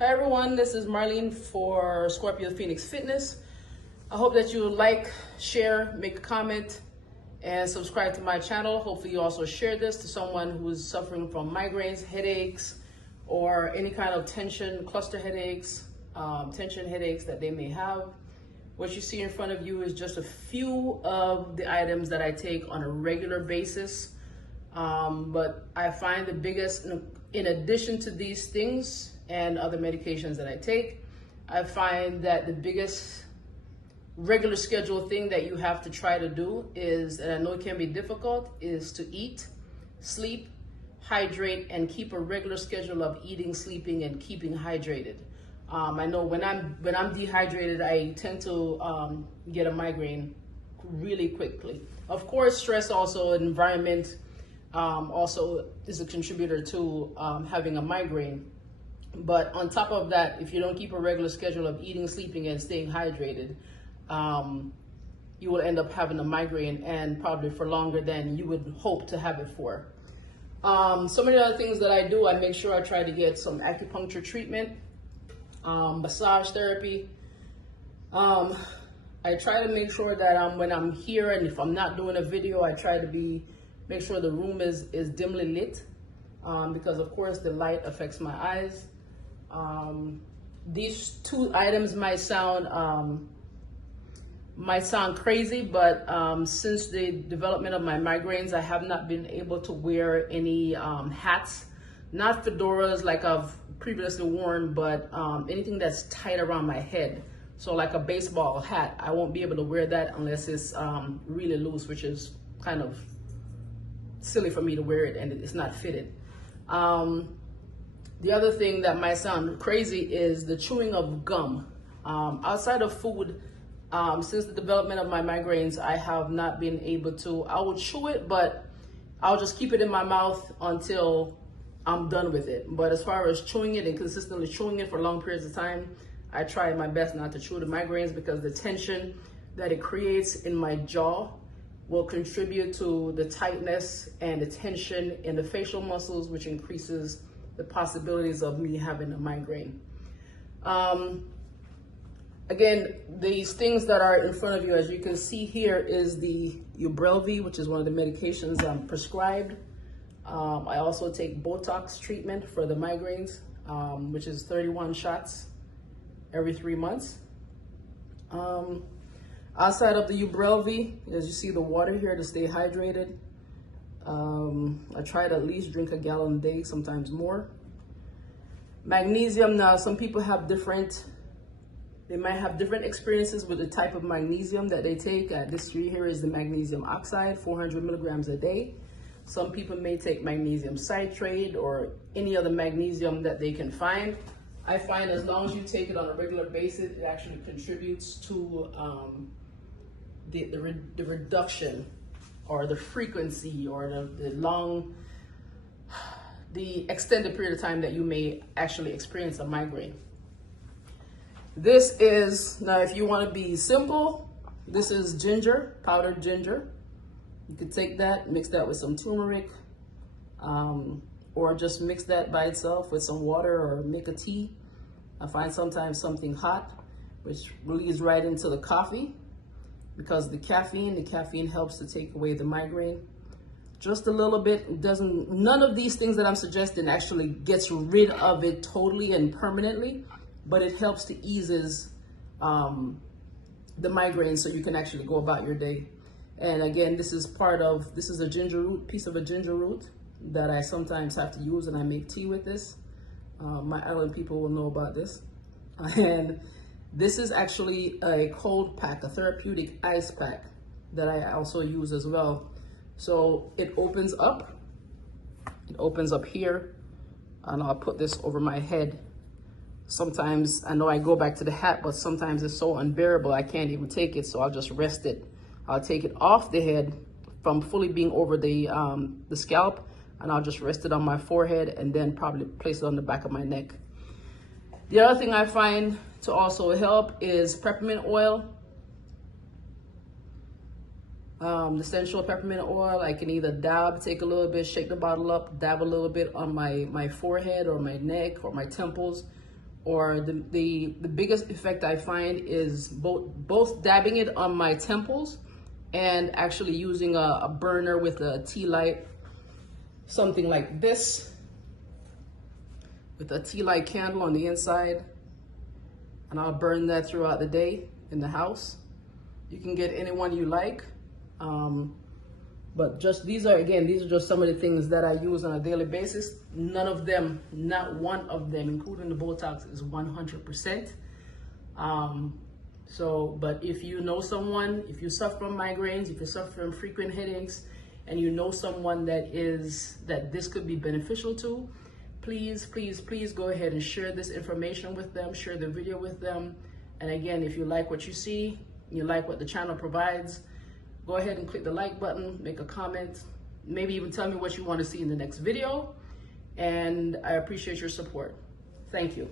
Hi everyone, this is Marlene for Scorpio Phoenix Fitness. I hope that you like, share, make a comment, and subscribe to my channel. Hopefully you also share this to someone who is suffering from migraines, headaches, or any kind of tension, cluster headaches, tension headaches that they may have. What you see in front of you is just a few of the items that I take on a regular basis. But I find the biggest, in addition to these things and other medications that I take, I find that the biggest regular schedule thing that you have to try to do is, and I know it can be difficult, is to eat, sleep, hydrate, and keep a regular schedule of eating, sleeping, and keeping hydrated. I know when I'm dehydrated, I tend to get a migraine really quickly. Of course, stress also, environment also is a contributor to having a migraine. But on top of that, if you don't keep a regular schedule of eating, sleeping, and staying hydrated, you will end up having a migraine, and probably for longer than you would hope to have it for. So many other things that I do, I make sure I try to get some acupuncture treatment, massage therapy. I try to make sure that when I'm here and if I'm not doing a video, I try to make sure the room is dimly lit, because of course the light affects my eyes. These two items might sound crazy, but since the development of my migraines, I have not been able to wear any hats, not fedoras like I've previously worn, but anything that's tight around my head. So like a baseball hat, I won't be able to wear that unless it's really loose, which is kind of silly for me to wear it and it's not fitted. The other thing that might sound crazy is the chewing of gum. Outside of food, since the development of my migraines, I have not been able to. I will chew it, but I'll just keep it in my mouth until I'm done with it. But as far as chewing it and consistently chewing it for long periods of time, I try my best not to chew the migraines, because the tension that it creates in my jaw will contribute to the tightness and the tension in the facial muscles, which increases the possibilities of me having a migraine. Again, these things that are in front of you, as you can see here, is the Ubrelvy, which is one of the medications I'm prescribed. I also take Botox treatment for the migraines, which is 31 shots every 3 months. Outside of the Ubrelvy, as you see the water here to stay hydrated. I try to at least drink a gallon a day, sometimes more. Magnesium, now some people have they might have different experiences with the type of magnesium that they take. This here is the magnesium oxide, 400 milligrams a day. Some people may take magnesium citrate or any other magnesium that they can find. I find as long as you take it on a regular basis, it actually contributes to the reduction or the frequency or the extended period of time that you may actually experience a migraine. This is, now if you want to be simple, this is ginger, powdered ginger. You could take that, mix that with some turmeric, or just mix that by itself with some water or make a tea. I find sometimes something hot, which leads right into the coffee, because the caffeine helps to take away the migraine. Just a little bit, none of these things that I'm suggesting actually gets rid of it totally and permanently, but it helps to eases the migraine so you can actually go about your day. And again, this is a ginger root, piece of a ginger root that I sometimes have to use, and I make tea with this. My island people will know about this. And this is actually a cold pack, a therapeutic ice pack that I also use as well. So it opens up here, and I'll put this over my head. Sometimes, I know I go back to the hat, but sometimes it's so unbearable I can't even take it, so I'll just rest it. I'll take it off the head from fully being over the scalp, and I'll just rest it on my forehead and then probably place it on the back of my neck. The other thing I find to also help is peppermint oil. The essential peppermint oil, I can either take a little bit, shake the bottle up, dab a little bit on my forehead or my neck or my temples, or the biggest effect I find is both dabbing it on my temples and actually using a burner with a tea light, something like this, with a tea light candle on the inside, and I'll burn that throughout the day in the house. You can get any one you like, but just these are just some of the things that I use on a daily basis. None of them, not one of them, including the Botox, is 100%. But if you know someone, if you suffer from migraines, if you suffer from frequent headaches, and you know someone that this could be beneficial to, please, please, please go ahead and share this information with them, share the video with them. And again, if you like what you see, you like what the channel provides, go ahead and click the like button, make a comment, maybe even tell me what you want to see in the next video. And I appreciate your support. Thank you.